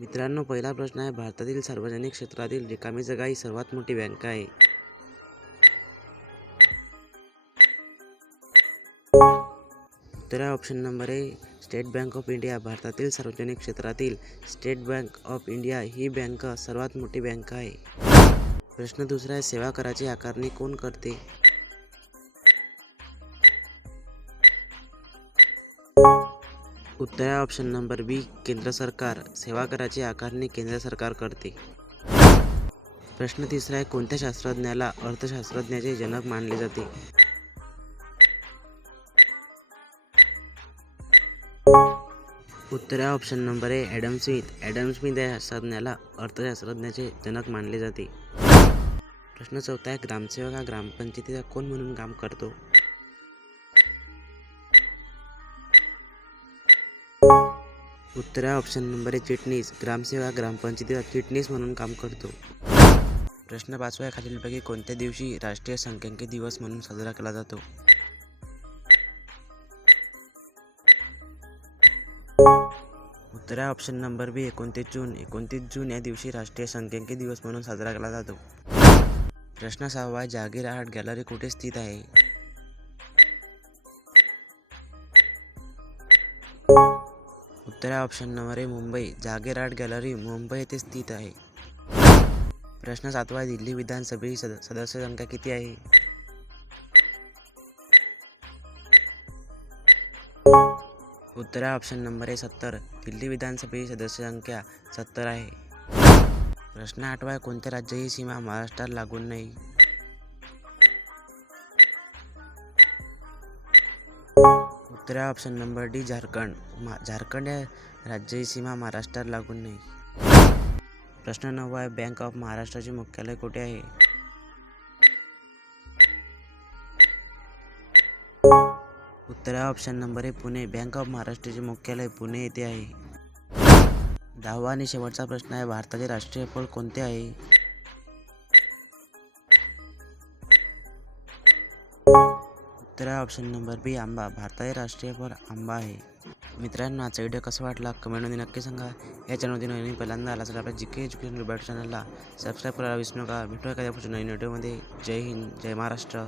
मित्रांनो पहिला प्रश्न आहे भारतातील सार्वजनिक क्षेत्रातील रिकामी जागा ही सर्वात मोठी बँक आहे. उत्तर आहे option number A State Bank of India. भारतातील सार्वजनिक क्षेत्रातील स्टेट बँक ऑफ इंडिया ही बँक सर्वात मोठी बँक आहे. प्रश्न दुसरा आहे सेवा कराची आकारणी कोण करते? उत्तर ऑप्शन नंबर बी केंद्र सरकार सेवा कराची आकारणी केंद्र सरकार करते. प्रश्न तिसरा आहे कोणत्या शास्त्रज्ञाला अर्थशास्त्रज्ञाचे जनक मानले जाते? उत्तर आहे option number A Adam Smith Adam Smith या शास्त्रज्ञाला अर्थशास्त्रज्ञाचे जनक मानले जाते. प्रश्न चौथा आहे ग्रामसेवक हा ग्रामपंचायतीचा कोण म्हणून काम करतो? उत्तर आहे ऑप्शन नंबर आहे चिटणीस. ग्रामसेवा हा ग्रामपंचायतीचा चिटणीस म्हणून काम करतो. प्रश्न पाचवा आहे खालीलपैकी कोणत्या दिवशी राष्ट्रीय संख्यांकी दिवस म्हणून साजरा केला जातो? उत्तर आहे ऑप्शन नंबर बी एकोणतीस जून. एकोणतीस जून या दिवशी राष्ट्रीय संख्यांकी दिवस म्हणून साजरा केला जातो. प्रश्न सहावा जागीर आर्ट गॅलरी कुठे स्थित आहे? उत्तरा option number A Mumbai. Jehangir art gallery Mumbai येथे स्थित आहे. प्रश्न सातवा दिल्ली विधानसभेची सद सदस्य संख्या किती आहे? उत्तरा ऑप्शन नंबर आहे सत्तर. दिल्ली विधानसभेची सदस्य संख्या सत्तर आहे. प्रश्न आठवा कोणत्या राज्याची सीमा महाराष्ट्रात लागून नाही? तिसरा ऑप्शन नंबर डी झारखंड. मा झारखंड या राज्याची सीमा महाराष्ट्राला लागून नाही. प्रश्न नववा आहे बँक ऑफ महाराष्ट्राचे मुख्यालय कुठे आहे? उत्तरा ऑप्शन नंबर आहे पुणे. बँक ऑफ महाराष्ट्राचे मुख्यालय पुणे येथे आहे. दहावा आणि शेवटचा प्रश्न आहे भारताचे राष्ट्रीय फळ कोणते आहे? उत्तर ऑप्शन नंबर बी आंबा भारताचे राष्ट्रीय फळ आंबा आहे. मित्रांनो आजचा व्हिडिओ कसा वाटला? कमेंटमध्ये नक्की सांगा. या चॅनलमध्ये नवीन पहिल्यांदा आला तर आपल्या जी के एज्युकेशन रिबॅट चॅनलला सबस्क्राईब करायला विसरू नका. भेटू एखाद्या पुढच्या नवीन व्हिडिओमध्ये जय हिंद जय महाराष्ट्र.